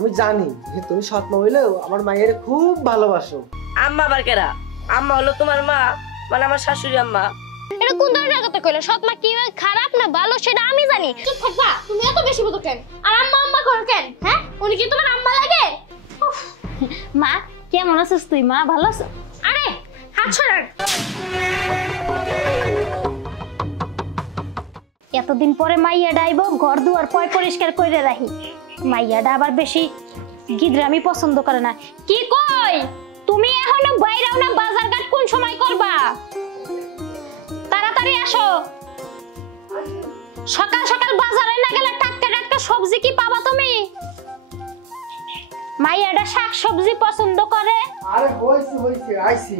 আমি জানি যে তুমি সৎ মা হইলেও আমার মায়ের খুব ভালোবাসো। আম্মা আবার কেরা? আম্মা হলো তোমার মা, মানে আমার শাশুড়ি আম্মা। এটা কোন ধরনের কথা কইলো? সৎ মা কি খারাপ না ভালো সেটা আমি জানি। চুপ থাকবা, তুমি এত বেশি বুঝো কেন? আর আম্মা আম্মা করো কেন? হ্যাঁ, উনি কি তোমার আম্মা লাগে? মা কেমন আছিস তুই? মা ভালো আছো? আরে হাত সরান। এতদিন পরে মাইয়া ডাইব, ঘর দুয়ার পরিষ্কার করে রাখি। মাইয়াটা আবার বেশি গিদরামি পছন্দ করে না। কি কই তুমি এখনো বাইরেও না? বাজার ঘাট কোন সময় করবা? তাড়াতাড়ি আসো। সকাল সকাল বাজারে না গেলে টাটকা টাটকা সবজি কি পাবা তুমি? মাইয়াটা শাক সবজি পছন্দ করে। আরে হইছে আইছি।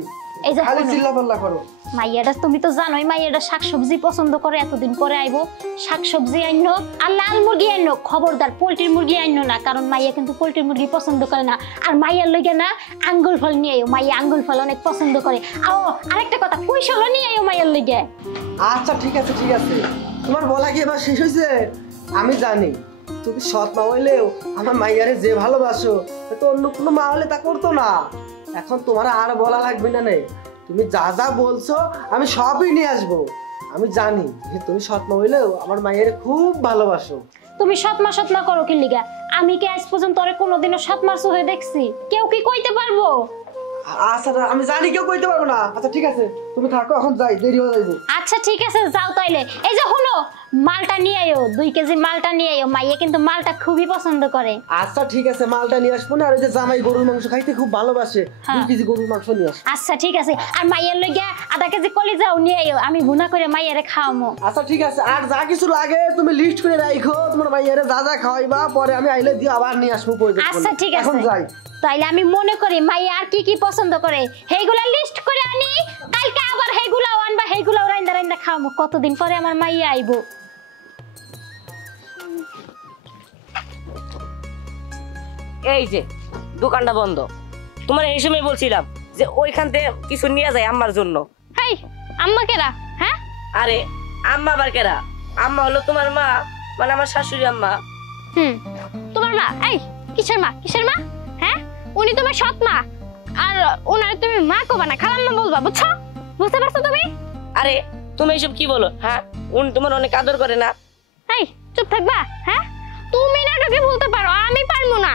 এই যে খালি চিল্লাপাল্লা করো। মাইয়াটা তুমি তো জানোই মাইয়াটা শাকসবজি পছন্দ করে। এতদিন পরে আইবো, শাকসবজি আইনো আর লাল মুরগি আইনো। খবরদার পোল্ট্রির মুরগি আইনো না, কারণ মাইয়া কিন্তু পোল্ট্রির মুরগি পছন্দ করে না। আর মাইয়ার লইগে না আঙ্গুল ফল নিয়ে আইও, মাইয়া আঙ্গুল ফল অনেক পছন্দ করে। আরেকটা কথা, কুইশলও নিয়ে আইও মাইয়ার লইগে। আচ্ছা ঠিক আছে তোমার বলা কি এবার শেষ হয়েছে? আমি জানি তুমি সৎ মা হইলেও আমার মাইয়ারে যে ভালোবাসো, তো অন্য কোনো মা হলে তা করতো না। এখন তোমার আর বলা লাগবে না। তুমি যা যা বলছো আমি সবই নিয়ে আসবো। আমি জানি যে তুমি সৎ মা হইলেও আমার মায়ের খুব ভালোবাসো। তুমি সৎ মা করো কি লিগা? আমি কি আজ পর্যন্ত তোরে কোনোদিনও সৎ মার হয়ে দেখছি? কেউ কি কইতে পারবো? আচ্ছা আমি জানি কেউ কইতে পারবো না। আচ্ছা ঠিক আছে তুমি থাকো, এখন যাই, দেরি হয়ে যাইবো। আচ্ছা ঠিক আছে যাও তাইলে। এই যে হলো মালটা নিয়ে আইও, 2 কেজি মালটা নিয়ে আইও। মাইয়া কিন্তু মালটা খুবই পছন্দ করে। আচ্ছা ঠিক আছে মালটা নিয়ে আসবো না। আর ওই যে জামাই গরুর মাংস খাইতে খুব ভালোবাসে, 2 কেজি গরুর মাংস নিয়ে আসবো। আচ্ছা ঠিক আছে। আর মাইয়ার লইগা আধা কেজি কলিজাও নিয়ে আইও, আমি ভুনা করে মাইয়ারে খাওয়ামো। আচ্ছা ঠিক আছে। আর যা কিছু লাগে তুমি লিস্ট করে রাখো, তোমার মাইয়ারে যা যা খাওয়াইবা, পরে আমি আইলে দিয়ে আবার নিয়ে আসবো। আচ্ছা ঠিক আছে, এখন যাই। তাইলে আমি মনে করি মাইয়া আর কি কি পছন্দ করে সেইগুলা লিস্ট করে আনি। কালকে আবার সেইগুলাও আনবা, সেইগুলাও রাইন্দা খাওয়ামো। কতদিন পরে আমার মাইয়া আইবো। এই যে দোকানটা বন্ধ, তোমার এই সময় বলছিলাম যে ওইখান থেকে কিছু নিয়ে যায় আম্মার জন্য। হেই, আম্মা কেরা? হ্যাঁ, আরে আম্মা আবার কেরা? আম্মা হলো তোমার মা, মানে আমার শাশুড়ি আম্মা। তোমার মা? এই কিসের মা? হ্যাঁ, উনি তোমার সৎ মা। আর ওনারে তুমি মা কবা না, খালাম্মা বলবা, বুঝছো? বুঝতে পারছো তুমি? আরে তুমি এইসব কি বলো? হ্যাঁ, উনি তোমার অনেক আদর করে না? এই চুপ থাকবা। হ্যাঁ, তুমি নাটকে বলতে পারো, আমি পারবো না।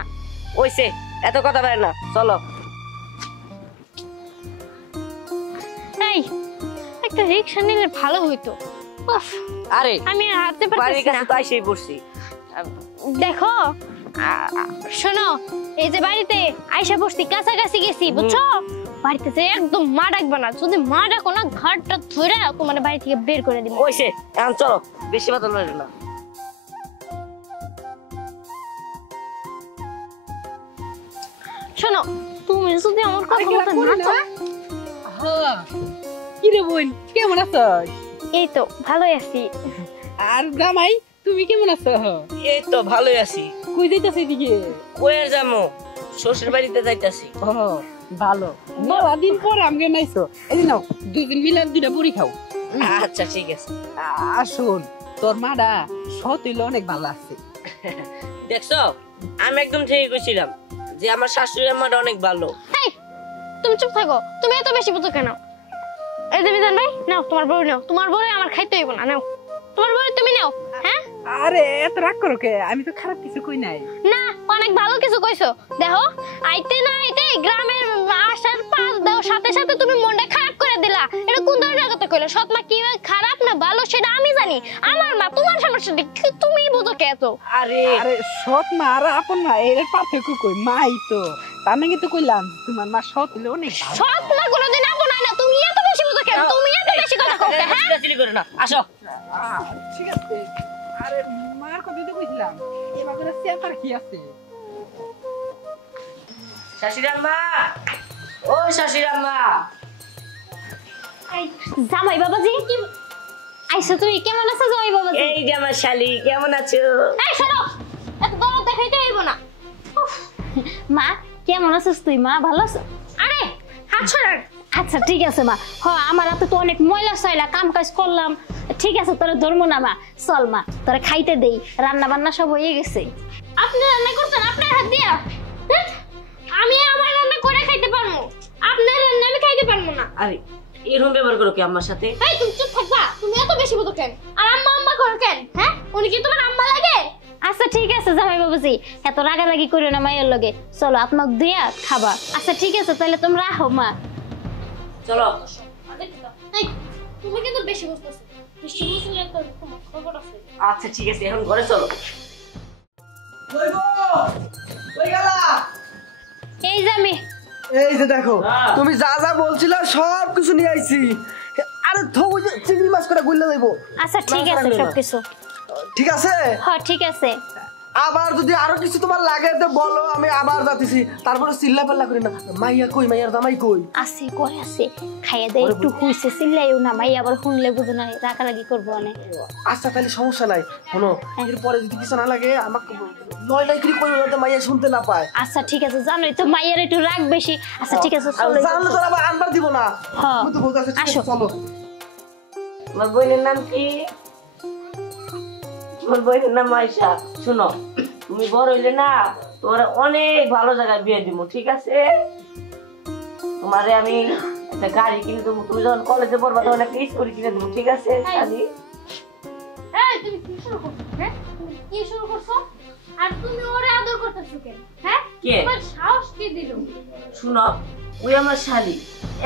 ওইসে এত কথা বলে না, চলো। এই একটা রিকশা নিলে ভালো হইতো। আরে আমি আর হাঁটতে বাড়ির পারতেছি কাছে না। তো আইসেই পড়ছি। দেখো শোনো, এই যে বাড়িতে আইসা বসছি, কাছাকাছি গেছি, বুঝছো? বাড়িতে যে একদম মা ডাকবা না। যদি মা ডাকো না, ঘাটটা ধরে তোমার বাড়ি থেকে বের করে দিব। ওইসে এখন চলো, বেশি কথা বলো না। শোনো, তুমি যদি আমার কথা বলতে না চাও। কি রে বোন, কেমন আছিস? এই তো ভালোই আছি। আর জামাই তুমি কেমন আছো? এই তো ভালোই আছি। কই যাইতাছ এদিকে? কই আর যামু, শ্বশুর বাড়িতে যাইতাছি। ও ভালো, মেলা দিন পরে আমগে নাইছো। এই নাও, দুজন মিলে 2টা বড়ি খাও। আচ্ছা ঠিক আছে। আর শোন, তোর মাডা সৎ হইলে অনেক ভালো আছে। দেখছো, আমি একদম ঠিকই কইছিলাম যে আমার শাশুড়ি আম্মাটা অনেক ভালো। এই তুমি চুপ থাকো, তুমি এত বেশি বুঝো কেন? এই যে বিধান ভাই, নাও তোমার বড়ি নাও। তোমার বড়ি আমার খাইতে হইব না, নাও তোমার বড়ি তুমি নাও। হ্যাঁ, আরে এত রাগ করো কে? আমি তো খারাপ কিছু কই নাই। না, অনেক ভালো কিছু কইছো। দেখো, আইতে না আইতে গ্রামের আসার পাঁচ দাও সাথে সাথে তুমি মনটা খারাপ করে দিলা। এটা কোন ধরনের কথা কইলো? সৎ মা কি খারাপ না ভালো সেটা আমি জানি। আমার মা, তোমার সমস্যা কি? তুমি বুঝো কে এত? আরে আরে সৎ মা আর আপন মা এর পার্থক্য কই? মাই তো, তার নাকি তো কইলাম তোমার মা সৎ হইলে অনেক ভালো। সৎ মা কোনোদিন আপন হয় না। তুমি এত বেশি বুঝো কেন? তুমি এত বেশি কথা কও কেন? হ্যাঁ, চিলি করে না, আসো। ঠিক আছে। আরে মার কথা তো কইছিলাম, এবার করে সেন্টার কি আছে? শাশুড়ি আম্মা, ও শাশুড়ি আম্মা। জামাই বাবাজি কি আইছো? তুই কেমন আছো জামাই বাবাজি? এই যে আমার শালি, কেমন আছো? এই শোনো, এত দরদ দেখাইতে হইব না। মা কেমন আছিস তুই? মা ভালো আছো? আরে হাত সরান। আচ্ছা ঠিক আছে মা। আমার হাতে তো অনেক ময়লা সয়লা, কাম কাজ করলাম। ঠিক আছে, তোরে ধরবো না মা। চল মা, তোরে খাইতে দেই। রান্না বান্না সব হয়ে গেছে। আপনি রান্না করছেন আপনার হাত দিয়া? কি আমার সাথে? এই তুমি চুপ থাকবা, তুমি এত বেশি বলো কেন? আর আম্মা আম্মা করো কেন? হ্যাঁ, উনি কি তোমার আম্মা লাগে? আচ্ছা ঠিক আছে জামাই বাবুজি, এত রাগারাগি করিও না মায়ের লগে, চলো আপনাকে দিয়া খাবা। আচ্ছা ঠিক আছে তাহলে তোমরা আহো মা। চলো। এই তুমি কিন্তু বেশি বুঝতেছো, বেশি বুঝলে তো তোমার খবর আছে। আচ্ছা ঠিক আছে, এখন ঘরে চলো। কই গো? কই গেলা? এই যে আমি। এই যে দেখো, হ্যাঁ। তুমি যা যা বলছিলে সব কিছু নিয়ে আইছি। আরে থগু চিংড়ি মাছ করে গুল্লা যাইবো। আচ্ছা ঠিক আছে সবকিছু। ঠিক আছে? হ্যাঁ ঠিক আছে। আবার যদি আরো কিছু তোমার লাগে তো বলো, আমি আবার যাচ্ছি। তারপরে চিল্লা পাল্লা করি না, মাইয়া কই, মাইয়ার জামাই কই? আছে করে আছে, খাইয়া দেয় একটু হইছে, চিল্লাইও না, মাই আবার শুনলে বুঝো না রাগারাগি করবো অনেক। আচ্ছা তাহলে সমস্যা নাই, শোনো এরপরে যদি কিছু না লাগে আমাকে লয় লাই করে কই, যাতে মাইয়া শুনতে না পায়। আচ্ছা ঠিক আছে, জানোই তো মাইয়ার একটু রাগ বেশি। আচ্ছা ঠিক আছে চলো। জানলে তো আবার আনবার দিব না। হ্যাঁ তুমি তো বলতে আছো, ঠিক আছে আসো। চলো। আমার বোনের নাম কি? আমার বোনের নাম আয়শা। শোনো, তুমি বড় হইলে না তোমার অনেক ভালো জায়গায় বিয়ে দিব, ঠিক আছে? তোমারে আমি একটা গাড়ি কিনে দেবো, তুমি যখন কলেজে পড়বা তখন একটা স্কুটি কিনে দেবো, ঠিক আছে? শালি এই তুমি কি শুরু করছো? হ্যাঁ, তুমি কি শুরু করছো? আর তুমি ওরে আদর করতেছো কেন? হ্যাঁ, কে? তোমার সাহস কে দিল? শুনো, ওই আমার শালি,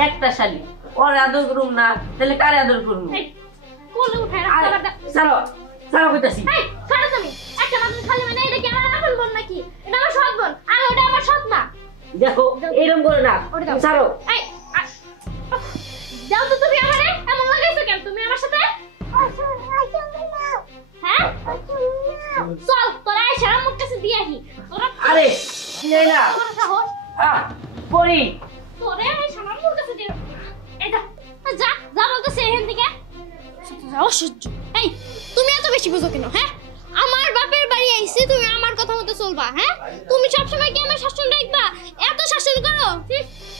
একটা শালি, ওর আদর করুম না তাহলে কারে আদর করুম? এই কোলে উঠায় আরে, রাখতে পারদা। ছাড়ো ছাড়ো কইতাছি। এই ছাড়ো তুমি, একটা মানুষ খালি মানে এটা কি আমার আপন বোন নাকি? এটা আমার সৎ বোন, আর ওটা আমার সৎ মা। দেখো এরকম করে না, ওটা দাও। ছাড়ো। এই যাও তো, তুমি আমারে এমন লাগাইছো কেন? তুমি আমার সাথে হ্যাঁ চল, তোরা আয়শা আমার কাছে দিয়ে আহি। তোরা আরে এই না, তোমার সাহস, পড়ি। তোরে আয়শা আমার কাছে দিয়ে। এই যা যা যা বলতেছে এখান থেকে। অসহ্য। এই তুমি এত বেশি বুঝো কেন? হ্যাঁ, আমার বাপের বাড়ি আইছি, তুমি আমার কথা মতো চলবা? হ্যাঁ, তুমি সবসময় কি আমার শাসন রাখবা? এত শাসন করো,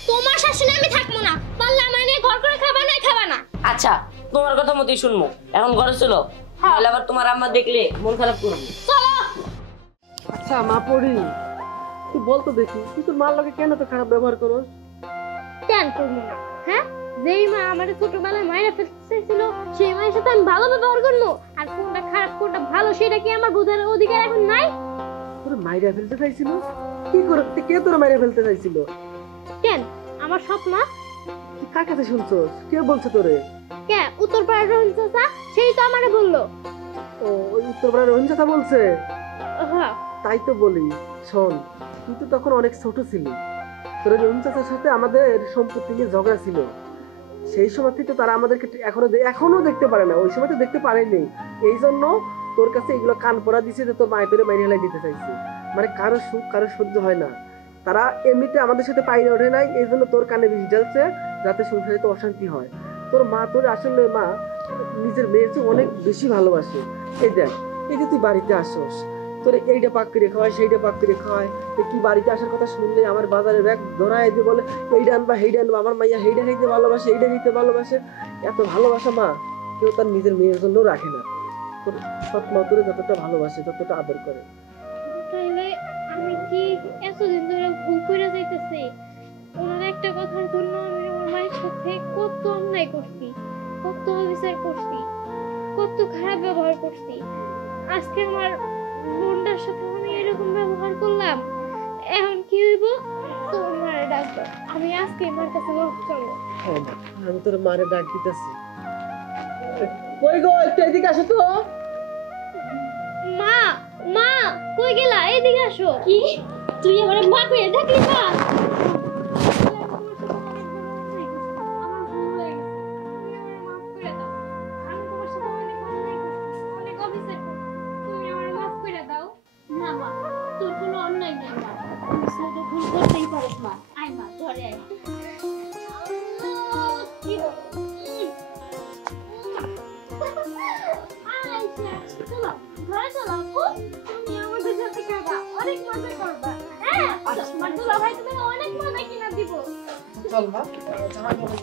তোমার শাসনে আমি থাকবো না। পারলে আমার নিয়ে ঘর করে খাবা না, খাবা না। আচ্ছা তোমার কথা মতোই শুনবো, এখন ঘরে চলো, তাহলে আবার তোমার আম্মা দেখলে মন খারাপ করবে। চলো। আচ্ছা মা পড়ি, তুই বলতো দেখি তুই তোর মার লগে কেন তো খারাপ ব্যবহার করস? কেন করবো না? হ্যাঁ, যেই মা আমার ছোটবেলায় মায়েরা ফেলতে চাইছিল, সেই মায়ের সাথে আমি ভালো ব্যবহার করবো। আর কোনটা খারাপ কোনটা ভালো সেটা কি আমার বোঝার অধিকার এখন নাই? তোর মাইরা ফেলতে চাইছিল? কি করে, কে তোর মাইরা ফেলতে চাইছিল? কেন আমার স্বপ্ন? তুই কার কাছে শুনছস? কে বলছে তোরে? কে উত্তরপাড়ার রহিম চাচা, সেই তো আমারে বললো। ও ওই উত্তরপাড়ার রহিম চাচা বলছে? হ্যাঁ, তাই তো বলি, শোন তুই তো তখন অনেক ছোট ছিলি, তোর ওই রহিম চাচার সাথে আমাদের সম্পত্তি নিয়ে ঝগড়া ছিল। সেই সময় থেকে তারা আমাদেরকে এখনো দেখতে পারে না, ওই সময় তো দেখতে পারেনি। এই জন্য তোর কাছে এগুলো কান পড়া দিছে যে তোর মায়ের তোরে মাইরে হেলাই দিতে চাইছে। মানে কারো সুখ কারো সহ্য হয় না, তারা এমনিতে আমাদের সাথে পাইরে ওঠে নাই, এই জন্য তোর কানে বেশি ঢালছে যাতে সংসারে তো অশান্তি হয়। তোর মা তোর আসলে মা নিজের মেয়ের চেয়ে অনেক বেশি ভালোবাসে। এই দেখ, এই যে তুই বাড়িতে আসোস, তোর এইটা পাক করে খাওয়ায় সেইটা পাক করে খাওয়ায়, তুই বাড়িতে আসার কথা শুনলে আমার বাজারে ব্যাগ ধরায় দিয়ে বলে এইটা আনবা সেইটা আনবা, আমার মাইয়া সেইটা খাইতে ভালোবাসে এইটা খাইতে ভালোবাসে। এত ভালোবাসা মা কেউ তার নিজের মেয়ের জন্য রাখে না। তোর সৎ মা তোরে যতটা ভালোবাসে, যতটা আদর করে। তাহলে আমি কি এতদিন ধরে ভুল করে যাইতেছি? ওনার একটা কথার জন্য আমি আমার মায়ের সাথে কত অন্যায় করছি, কত অবিচার করছি, কত খারাপ ব্যবহার করছি। আজকে আমার বোনটার সাথে আমি এরকম ব্যবহার করলাম, এখন কি হইব? তোমার মারে ডাকবো, আমি আজকে মার কাছে চলো। হ্যাঁ মা, আমি তোর মারে ডাক দিতেছি। কই গো, একটু এদিকে আসো তো। মা, মা কই গেলা? এইদিকে আসো। কি তুই আমারে মা কইয়া ডাকলি? মা না মা, তোর কোনো অন্যায় নেই মা, তুই ছোট ভুল করতেই পারিস মা। আয় মা ঘরে আয়। চলো ঘরে চলো আপু, তুমি আমাদের সাথে খাবা, অনেক মজা করবা। হ্যাঁ, তোমার দুলা ভাই তুমি অনেক মজা কিনা দিব। চল মা, জামাই বাবু